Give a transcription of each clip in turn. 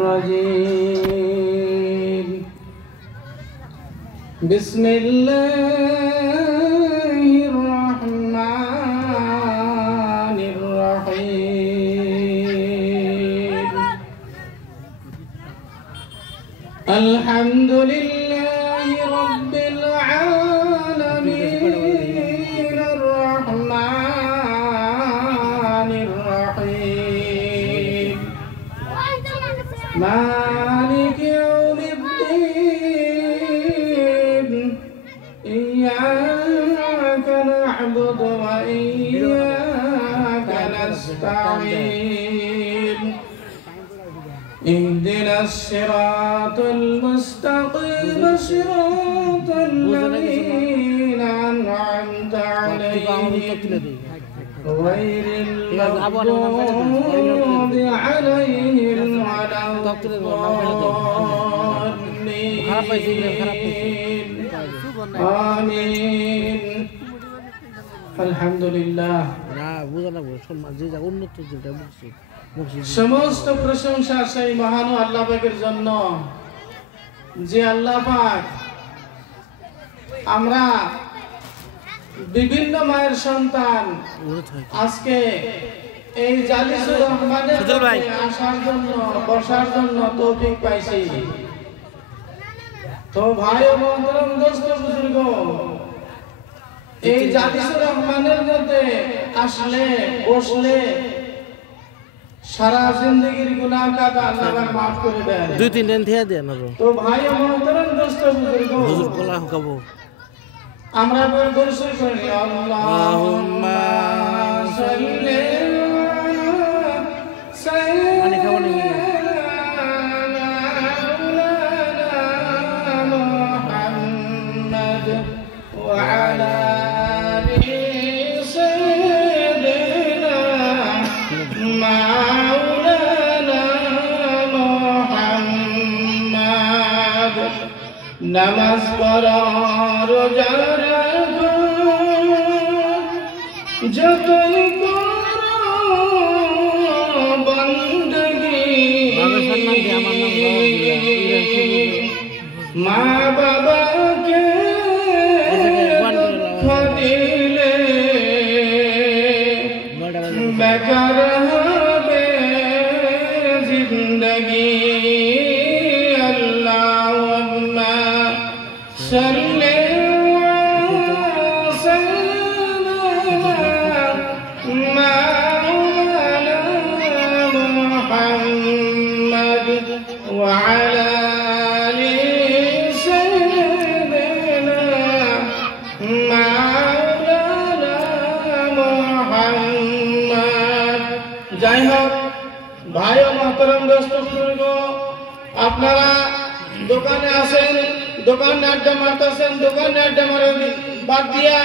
الرجيم بسم الله الرحمن الرحيم الحمد لله رب العالمين الرحمن الرحيم مالك يوم الدين إياك نعبد وإياك نستعين اهدنا الصراط المستقيم صراط الذين أنعمت عليهم غير المغضوب عليهم ولا الضالين آمين الحمد لله সমস্ত প্রশংসা সেই মহান আল্লাহ পাকের জন্য যে আল্লাহ পাক আমরা বিভিন্ন মায়ের সন্তান আজকে এই জালিসুর রহমানের আসার জন্য বসার জন্য তৌফিক পাইছি। তো ভাই ও মোহতরম দোস্ত বুজুর্গ, এই জালিসুর রহমানের মধ্যে আসলে বসলে সারা জিন্দেগীর গুনাহ কাদা আল্লাহ পাক maaf করে দেন। দুই তিন দিন থেকে দেন। তো ভাই ও মোহতরম দোস্ত বুজুর্গ, হুজুর কোলা হুকাবো আমরা বল দরুদ করি আল্লাহুম্মা সাল্লি আলা সাইয়্যিদিনা মুহাম্মাদ ওয়া আলা আলি সাইয়্যিদিনা মাওলানা মুহাম্মাদ। নামাজ পড়া রোজা যতই করো বন্দগি, মা বাবাকে দুঃখ দিলে বেকার হবে জিন্দগি। আল্লাহুম্মা সাল্লি যাই হোক ভাই ও মোহতরম দোস্ত বুজুর্গ, আপনারা দোকানে আসেন, দোকানে আড্ডা মারতেছেন, দোকানে আড্ডা মারে বাদ দিয়া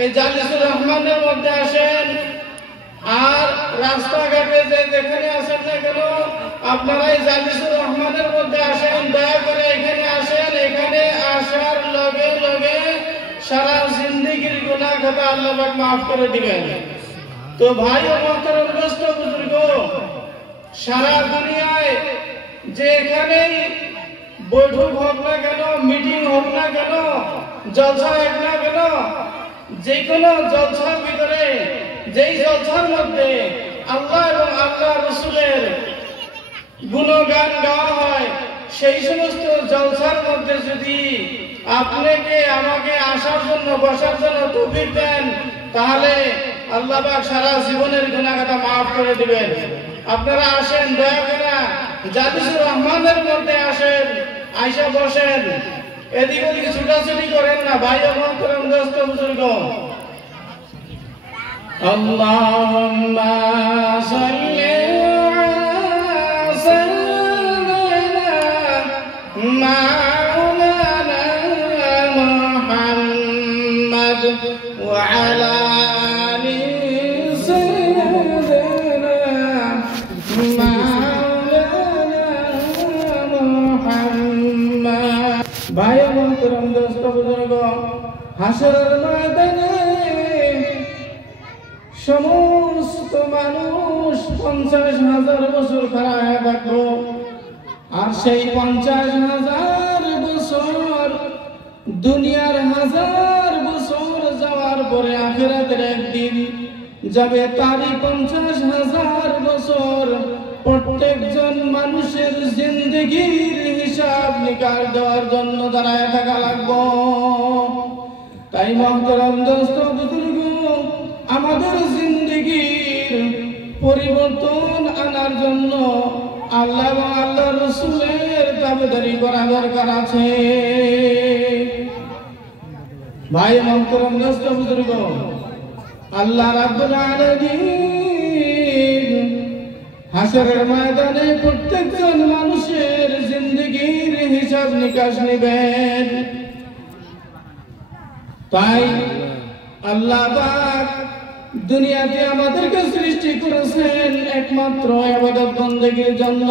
এই জালিসুর রহমানের মধ্যে আসেন। আর রাস্তাঘাটে যেখানে আসেন না কেন আপনারা এই জালিসুর রহমানের মধ্যে আসেন, দয়া করে এখানে আসেন। এখানে আসার লগে লগে সারা জিন্দেগীর গুনাহ খাতা আল্লাহ পাক maaf করে দিবেন। তো ভাই ও মোহতরম দোস্ত বুজুর্গ, সারা দুনিয়ায় যেখানেই বৈঠক হোক না কেন, মিটিং হোক না কেন, জলসা হোক না কেন, যে কোনো জলসার ভিতরে যেই জলসার মধ্যে আল্লাহ এবং আল্লাহ রসুলের গুণগান গাওয়া হয়, সেই সমস্ত জলসার মধ্যে যদি আপনাকে আমাকে আসার জন্য বসার জন্য তৌফিক দেন, তাহলে আল্লাহ পাক সারা জীবনের গুনাহ খাতা maaf করে দিবেন। আপনারা আসেন, দয়া করে জালিসুর রহমানের মধ্যে আসেন, আইসা বসেন, এদিক ওদিকে ছুটাছুটি করেন না ভাই ও মোহতরম দোস্ত বুজুর্গ। আল্লাহুম্মা সাল্লি আলা সাইয়্যিদিনা মাওলানা মুহাম্মাদ ওয়া আলা আলি সাইয়্যিদিনা মাওলানা মুহাম্মাদ। ভাই ও মোহতরম দোস্ত বুজুর্গ, হাসরের ময়দানে সমস্ত মানুষ 50,000 বছর খাড়া থাকবো, আর সেই 50,000 বছর দুনিয়ার 1000 বছর যাওয়ার পরে আখিরাতের একদিন যাবে, তারই 50,000 বছর প্রত্যেকজন মানুষের জিন্দেগির হিসাব নিকাশ দেওয়ার জন্য দাঁড়ায় থাকা লাগবে। তাই মহতরম দোস্ত বুজুর্গ, আমাদের জিন্দেগির পরিবর্তন আনার জন্য আল্লাহ এবং আল্লাহর রাসূলের তাবেদারি করা দরকার আছে। ভাই মহতরম দোস্ত বুজুর্গ, আল্লাহ রাব্বুল আলামিন হাসরের ময়দানে প্রত্যেকজন মানুষের জিন্দেগির হিসাব নিকাশ নেবেন। তাই আল্লাহ পাক দুনিয়াতে আমাদেরকে সৃষ্টি করেছেন একমাত্র ইবাদত বন্দেগীর জন্য।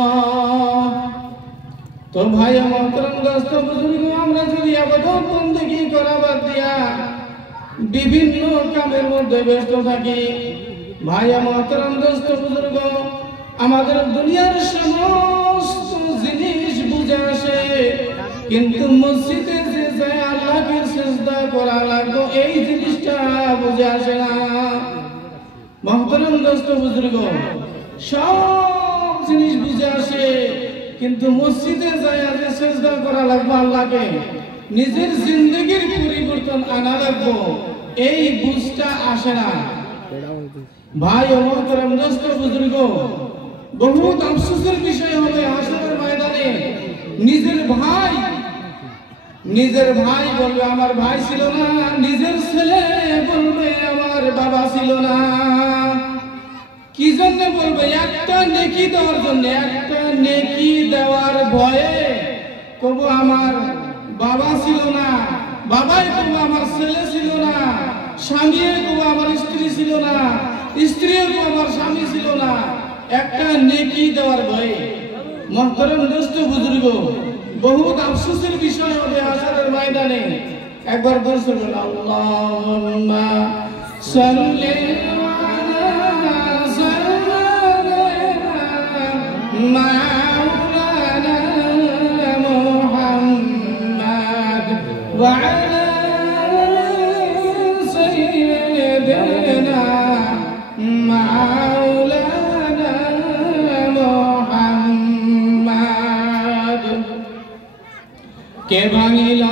তো ভাই মহতরম দোস্ত বুজুর্গ, আমরা যদি ইবাদত বন্দেগী করা বাদ দিয়া বিভিন্ন কামের মধ্যে ব্যস্ত থাকি, ভাই মহতরম দোস্ত বুজুর্গ, আমাদের দুনিয়ার সমস্ত জিনিস বুঝে আসে, কিন্তু মসজিদে যে যায় আল্লাহকে সিজদা করা লাগবে এই জিনিসটা বুঝে আসে না। মহতরম দোস্ত বুজুর্গ, সব জিনিস বুঝে আসে, কিন্তু মসজিদে যায় যে সিজদা করা লাগবে আল্লাহকে, নিজের জিন্দেগির পরিবর্তন আনা লাগবে, এই বুঝটা আসে না। ভাই ও মহতরম দোস্ত বুজুর্গ, বহুত আফসোসের বিষয় হবে হাসরের ময়দানে নিজের ভাই বলবে আমার ভাই ছিল না, নিজের ছেলে বলবে আমার বাবা ছিল না। কি জন্য বলবে? একটা নেকি দেওয়ার জন্য, একটা নেকি দেওয়ার ভয়ে কবু আমার বাবা ছিল না, বাবাই কবু আমার ছেলে ছিল না, স্বামী কবু আমার স্ত্রী ছিল না, স্ত্রী কবু আমার স্বামী ছিল না, একটা নেকি দেওয়ার ভয়ে। মহতরম দোস্ত বুজুর্গ, বহুত আফসোসের বিষয় হবে হাসরের ময়দানে। একবার বলছেন আল্লাহুম্মা সাল্লি আলা সাইয়্যিদিনা মাওলানা মুহাম্মাদ ওয়া আলা সাইয়্যিদিনা মাওলানা মুহাম্মাদ। কে ভাঙিল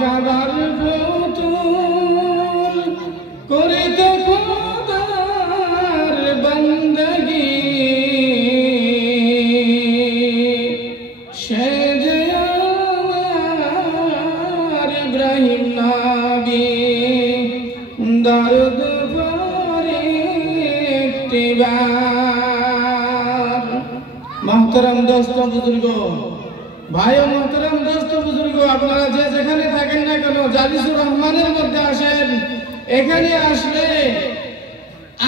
কাবার পুতুল করিতে খোদার বন্দগি, সে যে আমার ইব্রাহিম নবী, দরদ পড়ে একটিবার। মহতরম দোস্ত বুজুর্গ, ভাই ও মহতরম দোস্ত বুজুর্গ, আপনারা যে যেখানে থাকেন না কেন জালিসুর রহমানের মধ্যে আসেন। এখানে আসলে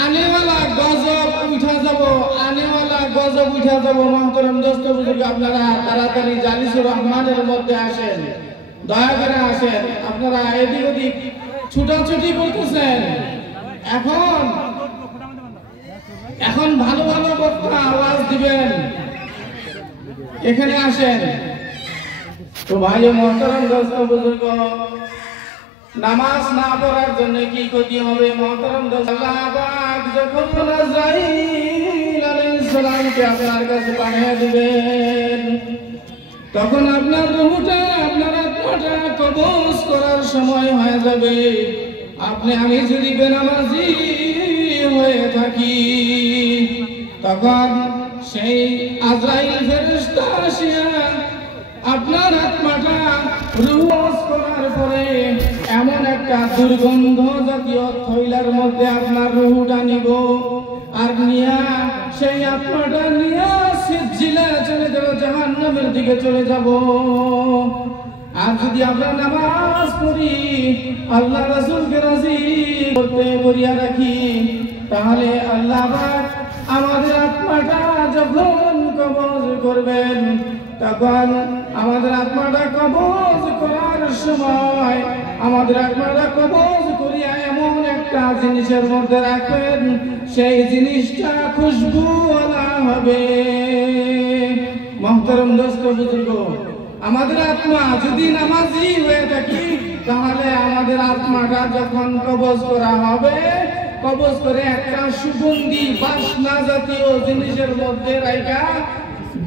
আনেওয়ালা গজব উঠা যাব, আনেওয়ালা গজব উঠা যাব। মহতরম দোস্ত বুজুর্গ, আপনারা তাড়াতাড়ি জালিসুর রহমানের মধ্যে আসেন, দয়া করে আসেন। আপনারা এদিক ওদিক ছুটাছুটি করতেছেন। এখন ভালো ভালো বক্তা আওয়াজ দিবেন, এখানে আসেন। তো ভাই মহতরম দোস্ত বুজুর্গ, নামাজ না পড়ার জন্য কি ক্ষতি হবে? মহতরম দোস্ত, আল্লাহ পাক যখন আজরাইল আলাইহিস সালামকে আপনার কাছে পাঠিয়ে দিবেন, তখন আপনার রূহটা, আপনার আত্মাটা কবজ করার সময় হয়ে যাবে। আমি যদি বেনামাজি হয়ে থাকি, তখন সেই আজরাইল ফেরেশতা আসিয়া আপনার আত্মাটা রূহ করার পরে এমন একটা দুর্গন্ধ জাতীয় থৈলার মধ্যে আপনার রূহটা নিব, আর নিয়া সেই আত্মাটা নিয়া সিজ্জিলে চলে যাব, জাহান্নামের দিকে চলে যাব। আর যদি আমরা নামাজ পড়ি, আল্লাহ রাসূলকে রাজি করতে বলিয়া রাখি, তাহলে আল্লাহ পাক আমাদের আত্মাটা যখন কবজ করবেন, তখন আমাদের আত্মাটা কবজ করার সময় আমাদের আত্মাটা কবজ করিয়া এমন একটা জিনিসের মধ্যে রাখবেন, সেই জিনিসটা খুশবুওয়ালা হবে। মহতরম দোস্ত বুজুর্গ, আমাদের আত্মা যদি নামাজি হয়ে থাকি তাহলে আমাদের আত্মাটা যখন কবজ করা হবে, কবজ করে একটা সুগন্ধি বাসনা জাতীয় জিনিসের মধ্যে রাইখা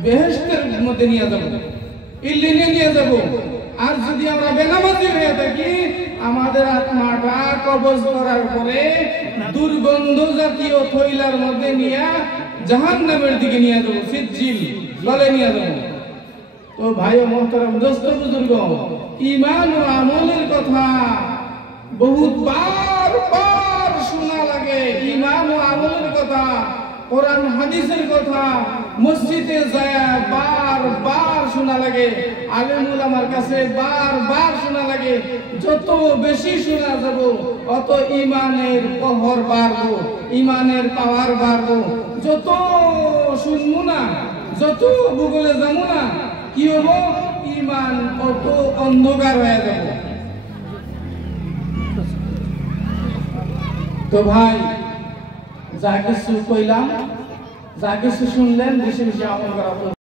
বেহেশতের মধ্যে নিয়ে যাব, ইল্লিনে নিয়ে যাব। আর যদি আমরা বেনামাজি হয়ে থাকি আমাদের আত্মাটা কবজ করার পরে দুর্গন্ধ জাতীয় থইলার মধ্যে নিয়ে জাহান্নামের দিকে নিয়ে যাব, সিজ্জিল গলে নিয়ে যাব। তো ভাই ও মোহতরম দোস্ত বুজুর্গ, ঈমান ও আমলের কথা বহুত বার শোনা লাগে। ঈমান ও আমলের কথা, কোরআন হাদিসের কথা মসজিদে যায় বার শোনা লাগে, আলেম উলামার কাছে বার শোনা লাগে। যত বেশি শোনা যাব অত ঈমানের পাওয়ার বাড়বো, ঈমানের পাওয়ার বাড়বো। যত শুনবো না, যত ভূগোলে যাবো না, কি হবো? ঈমান অত অন্ধকার হয়ে যাবে। তো ভাই, যা কিছু কইলাম, যা কিছু শুনলেন, বেশি বেশি আমল করা।